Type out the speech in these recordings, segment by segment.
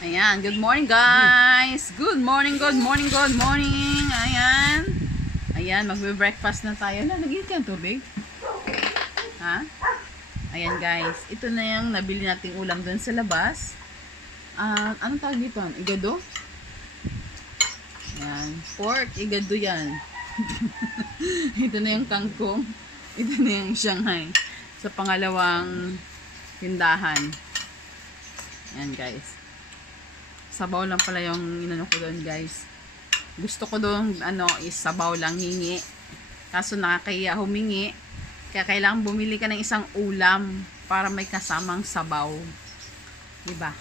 Ayan, good morning guys. Good morning, good morning, good morning. Ayan. Ayan, magbe-breakfast na tayo. Nagigit ka ng tubig? Ha? Ayan guys, ito na yung nabili nating ulam doon sa labas. Anong tawag dito? Igado? Ayan, pork, igado yan. Ito na yung kangkong. Ito na yung Shanghai. Sa pangalawang tindahan. Ayan guys. Sabaw lang pala yung inano ko doon guys. Gusto ko doon is sabaw lang hingi. Kaso nakakahiya humingi. Kaya kailangan bumili ka ng isang ulam para may kasamang sabaw. Diba?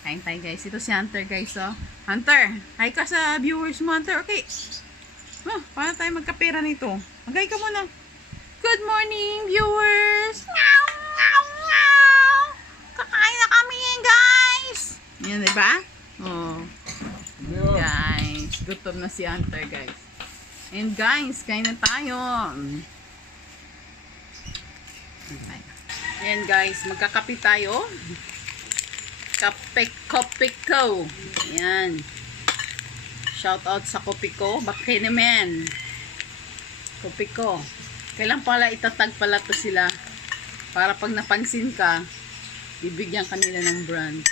Kain tayo guys. Ito si Hunter guys oh. Hunter! Hi ka sa viewers mo Hunter. Okay. Paano tayo magkapera nito? Magay ka muna. Good morning viewers! Meow! Meow! Meow! Kakain na kami guys! Yan, diba? Oh. Guys, gutom na si Hunter, guys. And guys, kain na tayo. Ayan guys, magkakape tayo. Kape ko. Ayan. Shout out sa kopi ko. Bakit naman? Kopi ko. Kailan pala itatag pala to sila. Para pag napansin ka, bibigyan kanila ng brand.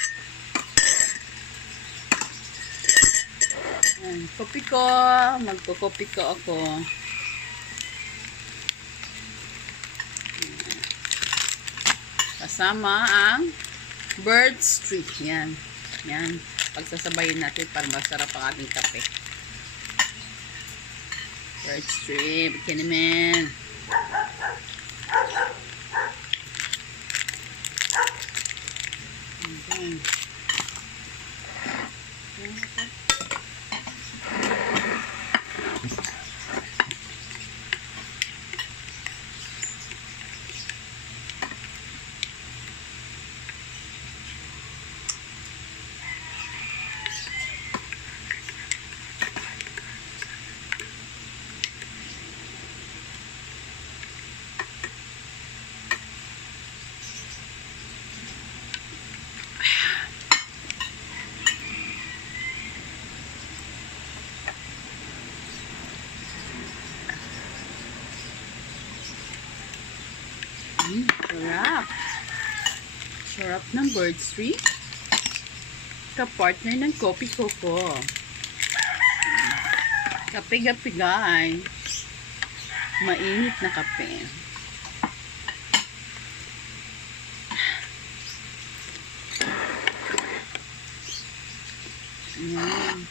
Ayan, kopi ko. Magko-kopi ko ako. Kasama ang Bird Street. Yan. Yan. Pagsasabayin natin para masarap ang ating kape. Bird Street. Kinimen. Okay. Sarap. Sarap ng Bird Street. Kapartner ng Kopi Koko. Kape-gape guys. Mainit na kape. Ayan.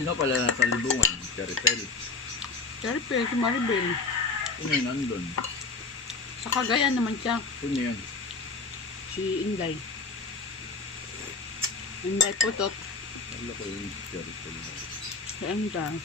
Sino pala nasa libungan? Cherry. Cherry Pea, si Maribel. Sino yun nandun? Sa Cagayan naman siya. Sino yun? Si Inday. Inday Putot. Wala ko yung Cherry. Si Inday.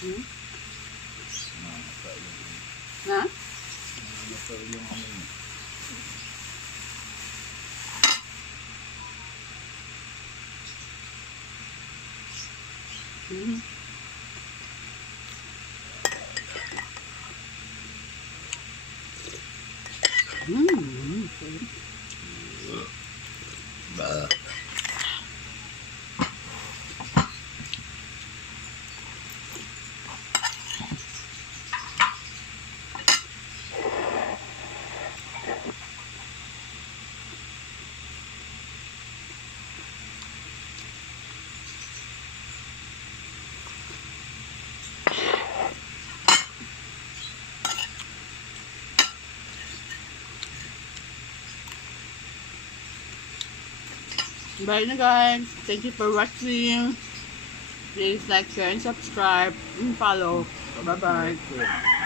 Hmm? Ha? Nasa yung ano yun. Mhm. Bah. Bye na guys. Thank you for watching. Please like, share, and subscribe. And follow. Bye-bye.